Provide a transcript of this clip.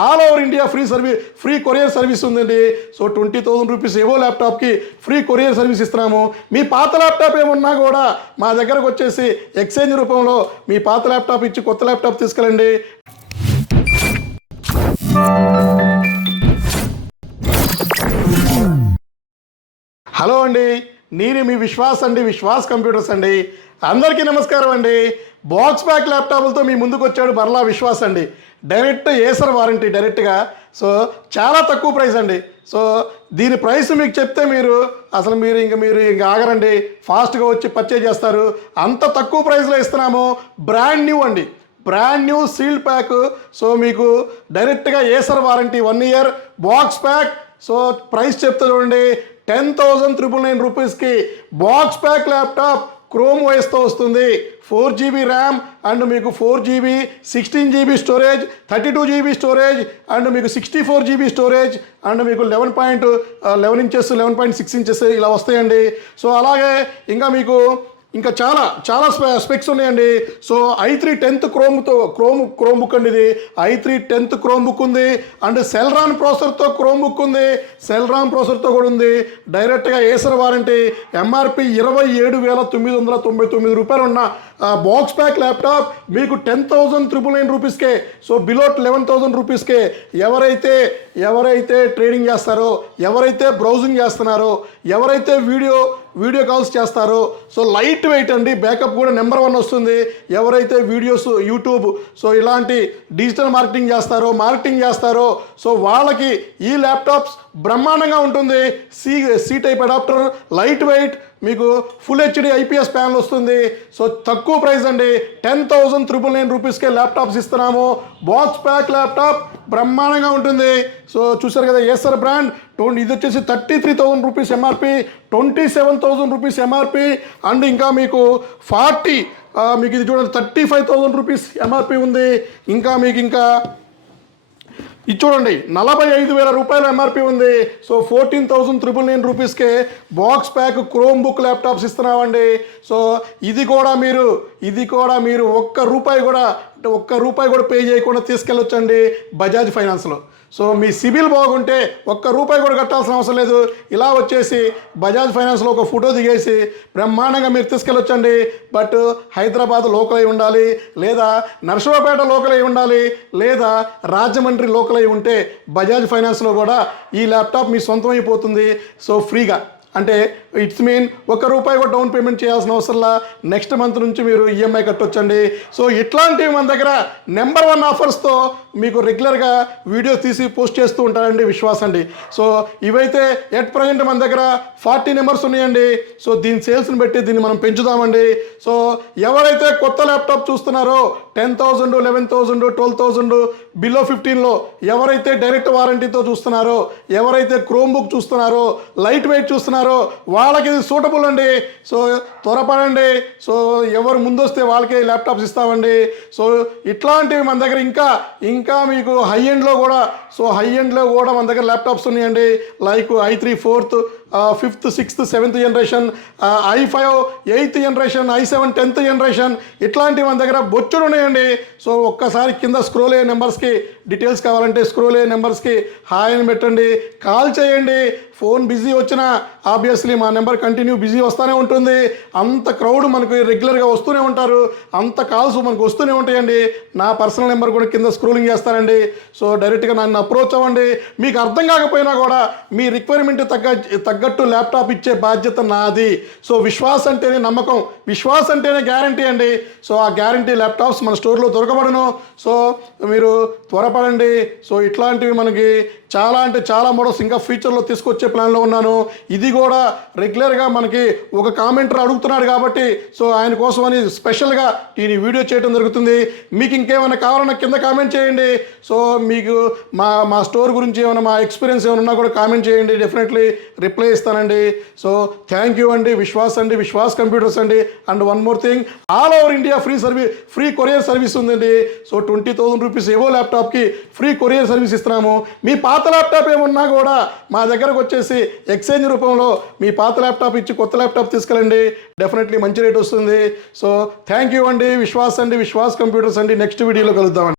All over India free courier service ఉందండి. So 20,000 rupees ఏవో ల్యాప్టాప్కి free courier service ఇస్తున్నాము. మీ పాత ల్యాప్టాప్ ఏమున్నా కూడా మా దగ్గరకు వచ్చేసి ఎక్స్చేంజ్ రూపంలో మీ పాత ల్యాప్టాప్ ఇచ్చి కొత్త ల్యాప్టాప్ తీసుకెళ్ళండి. హలో అండి, నేను మీ విశ్వాస్ అండి, విశ్వాస్ కంప్యూటర్స్ అండి. అందరికీ నమస్కారం అండి. బాక్స్ బ్యాక్ ల్యాప్టాప్లతో మీ ముందుకు వచ్చాడు మరలా విశ్వాస్ అండి. డైరెక్ట్ ఏసర్ వారంటీ డైరెక్ట్గా. సో చాలా తక్కువ ప్రైస్ అండి. సో దీని ప్రైస్ మీకు చెప్తే మీరు ఇంక ఆగరండి, ఫాస్ట్గా వచ్చి పర్చేజ్ చేస్తారు. అంత తక్కువ ప్రైస్లో ఇస్తున్నాము. బ్రాండ్ న్యూ అండి, brand new sealed pack. So మీకు డైరెక్ట్గా Acer warranty 1 year box pack. So price చెప్తే చూడండి, 10,999 రూపీస్కి బాక్స్ ప్యాక్ ల్యాప్టాప్ క్రోమ్ ఓఎస్తో వస్తుంది. 4GB ర్యామ్ అండ్ మీకు 4GB 16GB storage, 32GB storage and మీకు 64GB స్టోరేజ్ అండ్ మీకు 11.11 ఇంచెస్ 11.6 ఇంచెస్ ఇలా వస్తాయండి. సో అలాగే ఇంకా చాలా స్పెక్స్ ఉన్నాయండి. So i3 10th chrome book అండి. ఇది i3 10th క్రోమ్ బుక్ ఉంది అండ్ సెల్రాన్ ప్రాసెసర్తో క్రోమ్ బుక్ ఉంది. సెల్రాన్ ప్రాసెసర్తో కూడా ఉంది. డైరెక్ట్గా ఏసర్ వారంటీ. ఎంఆర్పి 27,999 రూపాయలు ఉన్న బాక్స్ ప్యాక్ ల్యాప్టాప్ మీకు 10,999 రూపీస్కే. సో బిలో 11,000 రూపీస్కే. ఎవరైతే ట్రేడింగ్ చేస్తారో, ఎవరైతే బ్రౌజింగ్ చేస్తున్నారో, ఎవరైతే వీడియో కాల్స్ చేస్తారో, సో లైట్ వెయిట్ అండి, బ్యాకప్ కూడా నెంబర్ 1 వస్తుంది. ఎవరైతే వీడియోస్ యూట్యూబ్ సో ఇలాంటి డిజిటల్ మార్కెటింగ్ చేస్తారో సో వాళ్ళకి ఈ ల్యాప్టాప్స్ బ్రహ్మాండంగా ఉంటుంది. C type adapter, light weight, మీకు ఫుల్ హెచ్డి ఐపీఎస్ ప్యానల్ వస్తుంది. సో తక్కువ ప్రైస్ అండి, 10,999 రూపీస్కే ల్యాప్టాప్స్ ఇస్తున్నాము. బాక్స్ ప్యాక్ ల్యాప్టాప్ బ్రహ్మాండంగా ఉంటుంది. సో చూసారు కదా, ఏసర్ బ్రాండ్. ఇది వచ్చేసి 33,000 rupees MRP, 27,000 rupees MRP and ఇంకా మీకు మీకు ఇది చూడండి 35,000 రూపీస్ ఎంఆర్పి ఉంది. ఇంకా ఇది చూడండి 45,000 రూపాయల ఎంఆర్పి ఉంది. సో 14,999 రూపీస్కే box pack Chromebook laptops ఇస్తున్నామండి. సో ఇది కూడా మీరు ఒక్క రూపాయి కూడా పే చేయకుండా తీసుకెళ్ళొచ్చండి బజాజ్ ఫైనాన్స్లో. సో మీ సిబిల్ బాగుంటే ఒక్క రూపాయి కూడా కట్టాల్సిన అవసరం లేదు. ఇలా వచ్చేసి బజాజ్ ఫైనాన్స్లో ఒక ఫోటో దిగేసి బ్రహ్మాండంగా మీరు తీసుకెళ్ళొచ్చండి. బట్ హైదరాబాద్ లోకల్ అయి ఉండాలి, లేదా నర్సరావుపేట లోకల్ అయి ఉండాలి, లేదా రాజమండ్రి లోకల్ అయి ఉంటే బజాజ్ ఫైనాన్స్లో కూడా ఈ ల్యాప్టాప్ మీ సొంతం అయిపోతుంది. సో ఫ్రీగా, అంటే ఇట్స్ మీన్ ఒక్క రూపాయి కూడా డౌన్ పేమెంట్ చేయాల్సిన అవసరంలా నెక్స్ట్ మంత్ నుంచి మీరు ఈఎంఐ కట్టొచ్చండి. సో ఇట్లాంటివి మన దగ్గర నెంబర్ 1 ఆఫర్స్తో మీకు రెగ్యులర్గా వీడియోస్ తీసి పోస్ట్ చేస్తూ ఉంటారండి విశ్వాస్ అండి. సో ఇవైతే ఎట్ ప్రజెంట్ మన దగ్గర 40 నెంబర్స్ ఉన్నాయండి. సో దీని సేల్స్ని బట్టి దీన్ని మనం పెంచుదామండి. సో ఎవరైతే కొత్త ల్యాప్టాప్ చూస్తున్నారో 10,000, 11,000, 12,000 బిలో 15లో ఎవరైతే డైరెక్ట్ వారంటీతో చూస్తున్నారో, ఎవరైతే క్రోమ్ బుక్ చూస్తున్నారో, లైట్ వెయిట్ చూస్తున్నారో వాళ్ళకి ఇది సూటబుల్ అండి. సో త్వరపడండి. సో ఎవరు ముందొస్తే వాళ్ళకే ల్యాప్టాప్స్ ఇస్తామండి. సో ఇట్లాంటివి మన దగ్గర ఇంకా మీకు హై ఎండ్లో కూడా మన దగ్గర ల్యాప్టాప్స్ ఉన్నాయండి. Like i3 4th, 5th, 6th, 7th generation, i5 8th generation, i7 10th generation, ఇట్లాంటివి మన దగ్గర బొచ్చుడు ఉన్నాయండి. సో ఒక్కసారి కింద స్క్రోల్ అయ్యే నెంబర్స్కి డీటెయిల్స్ కావాలంటే స్క్రోల్ అయ్యే నెంబర్స్కి హాయ్ అని పెట్టండి, కాల్ చేయండి. ఫోన్ బిజీ వచ్చినా ఆబ్వియస్లీ మా నెంబర్ కంటిన్యూ బిజీ వస్తూనే ఉంటుంది. అంత క్రౌడ్ మనకు రెగ్యులర్గా వస్తూనే ఉంటారు, అంత కాల్స్ మనకు వస్తూనే ఉంటాయండి. నా పర్సనల్ నెంబర్ కూడా కింద స్క్రోలింగ్ చేస్తానండి. సో డైరెక్ట్గా నన్ను అప్రోచ్ అవ్వండి. మీకు అర్థం కాకపోయినా కూడా మీ రిక్వైర్మెంట్ తగ్గట్టు ల్యాప్టాప్ ఇచ్చే బాధ్యత నాది. సో విశ్వాస్ అంటేనే నమ్మకం, విశ్వాస్ అంటేనే గ్యారంటీ అండి. సో ఆ గ్యారంటీ ల్యాప్టాప్స్ మన స్టోర్లో దొరకబడను. సో మీరు త్వరపడండి. సో ఇట్లాంటివి మనకి చాలా మోడల్స్ ఇంకా ఫ్యూచర్లో తీసుకొచ్చే ప్లాన్లో ఉన్నాను. ఇది కూడా రెగ్యులర్గా మనకి ఒక కామెంటర్ అడుగుతున్నాడు కాబట్టి సో ఆయన కోసం అని స్పెషల్గా ఈ వీడియో చేయడం జరుగుతుంది. మీకు ఇంకేమైనా కావాలన్నా కింద కామెంట్ చేయండి. సో మీకు మా స్టోర్ గురించి ఏమైనా మా ఎక్స్పీరియన్స్ ఏమైనా ఉన్నా కూడా కామెంట్ చేయండి, డెఫినెట్లీ రిప్లై ఇస్తానండి. సో థ్యాంక్ యూ అండి, విశ్వాస్ అండి, విశ్వాస్ కంప్యూటర్స్ అండి. And one more thing, all over India free courier service ఉందండి. సో 20,000 రూపీస్ ఏవో ల్యాప్టాప్కి ఫ్రీ కొరియర్ సర్వీస్ ఇస్తున్నాము. మీ పాత ల్యాప్టాప్ ఏమున్నా కూడా మా దగ్గరకు వచ్చేసి ఎక్స్చేంజ్ రూపంలో మీ పాత ల్యాప్టాప్ ఇచ్చి కొత్త ల్యాప్టాప్ తీసుకెళ్ళండి, డెఫినెట్లీ మంచి రేట్ వస్తుంది. సో థ్యాంక్ యూ అండి, విశ్వాస్ అండి, విశ్వాస్ కంప్యూటర్స్ అండి. నెక్స్ట్ వీడియోలో కలుద్దామండి.